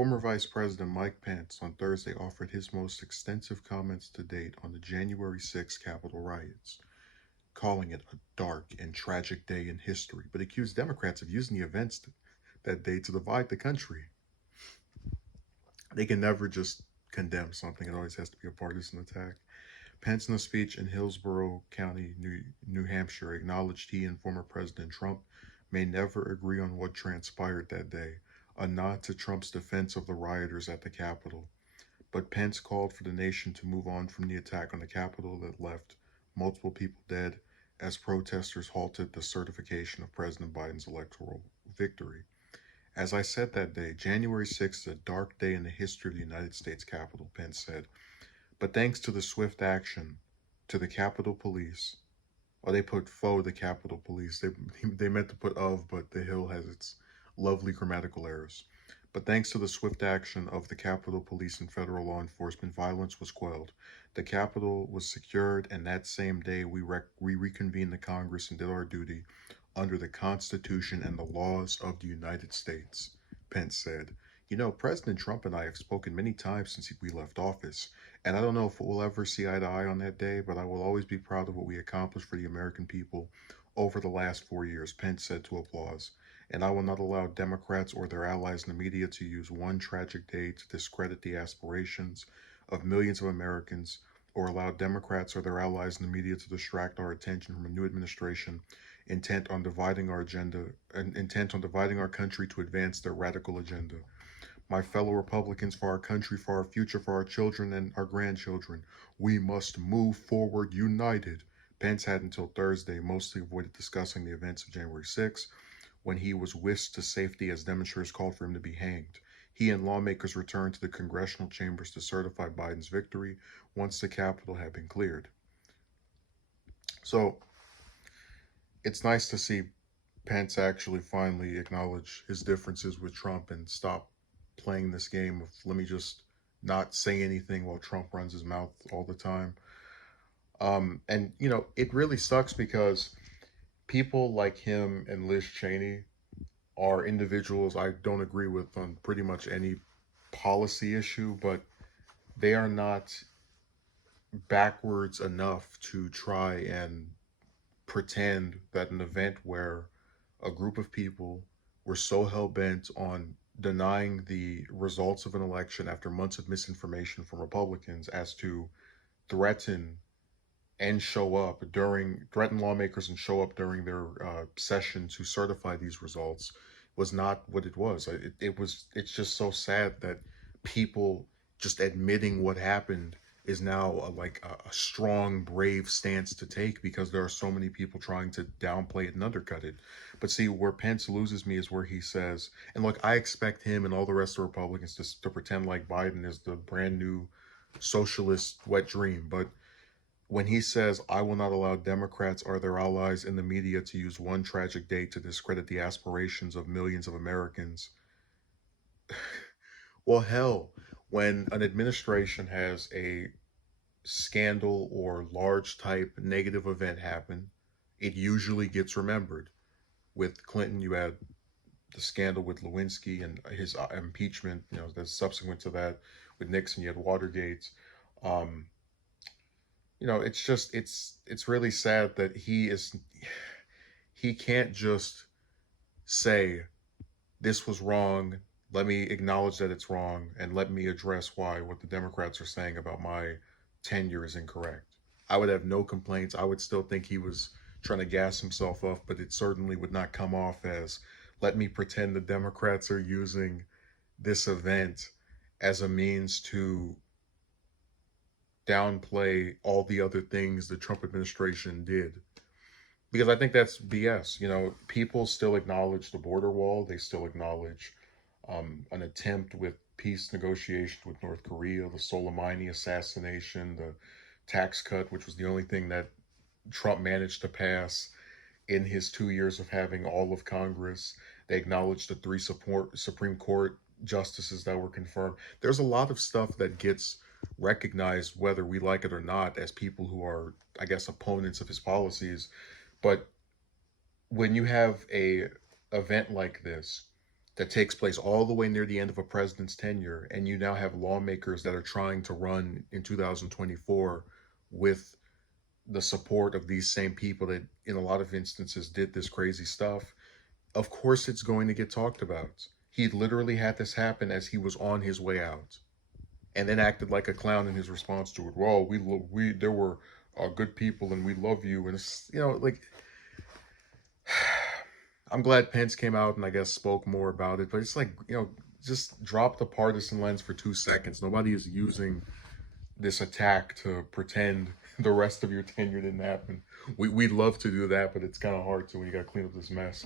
Former Vice President Mike Pence on Thursday offered his most extensive comments to date on the January 6th Capitol riots, calling it a dark and tragic day in history, but accused Democrats of using the events that day to divide the country. They can never just condemn something, it always has to be a partisan attack. Pence, in a speech in Hillsborough County, New Hampshire, acknowledged he and former President Trump may never agree on what transpired that day, a nod to Trump's defense of the rioters at the Capitol. But Pence called for the nation to move on from the attack on the Capitol that left multiple people dead as protesters halted the certification of President Biden's electoral victory. As I said that day, January 6th is a dark day in the history of the United States Capitol, Pence said. But thanks to the swift action to the Capitol Police, or they put faux the Capitol Police. They meant to put of, but the Hill has its lovely grammatical errors. But thanks to the swift action of the Capitol Police and federal law enforcement, violence was quelled. The Capitol was secured, and that same day we reconvened the Congress and did our duty under the Constitution and the laws of the United States, Pence said. You know, President Trump and I have spoken many times since we left office, and I don't know if we'll ever see eye to eye on that day, but I will always be proud of what we accomplished for the American people over the last 4 years, Pence said to Applause. And I will not allow Democrats or their allies in the media to use one tragic day to discredit the aspirations of millions of Americans, or allow Democrats or their allies in the media to distract our attention from a new administration intent on dividing our country to advance their radical agenda. My fellow Republicans, for our country, for our future, for our children and our grandchildren, we must move forward united. Pence had until Thursday mostly avoided discussing the events of January 6th, when he was whisked to safety as demonstrators called for him to be hanged. He and lawmakers returned to the congressional chambers to certify Biden's victory once the Capitol had been cleared. So it's nice to see Pence actually finally acknowledge his differences with Trump and stop playing this game of let me just not say anything while Trump runs his mouth all the time. And, you know, it really sucks because people like him and Liz Cheney are individuals I don't agree with on pretty much any policy issue, but they are not backwards enough to try and pretend that an event where a group of people were so hell-bent on denying the results of an election after months of misinformation from Republicans as to threaten and threaten lawmakers and show up during their session to certify these results was not what it was. It's just so sad that people just admitting what happened is now a strong, brave stance to take because there are so many people trying to downplay it and undercut it. But see, where Pence loses me is where he says, and look, I expect him and all the rest of the Republicans to pretend like Biden is the brand new socialist wet dream. But when he says, I will not allow Democrats or their allies in the media to use one tragic day to discredit the aspirations of millions of Americans, well, hell, when an administration has a scandal or large type negative event happen, it usually gets remembered. With Clinton, you had the scandal with Lewinsky and his impeachment, you know, that's subsequent to that. With Nixon, you had Watergate. Um, you know, it's really sad that he can't just say this was wrong. Let me acknowledge that it's wrong and let me address why what the Democrats are saying about my tenure is incorrect. I would have no complaints. I would still think he was trying to gas himself up, but it certainly would not come off as let me pretend the Democrats are using this event as a means to downplay all the other things the Trump administration did. Because I think that's BS. You know, people still acknowledge the border wall. They still acknowledge an attempt with peace negotiations with North Korea, the Soleimani assassination, the tax cut, which was the only thing that Trump managed to pass in his 2 years of having all of Congress. They acknowledged the three Supreme Court justices that were confirmed. There's a lot of stuff that gets recognized, whether we like it or not, as people who are, I guess, opponents of his policies. But when you have a event like this that takes place all the way near the end of a president's tenure, and you now have lawmakers that are trying to run in 2024 with the support of these same people that in a lot of instances did this crazy stuff, of course it's going to get talked about. He literally had this happen as he was on his way out, and then acted like a clown in his response to it. Well, we there were good people, and we love you, and it's, like, I'm glad Pence came out and I guess spoke more about it, but it's like, just drop the partisan lens for 2 seconds. Nobody is using this attack to pretend the rest of your tenure didn't happen. We'd love to do that, but it's kind of hard to when you got to clean up this mess.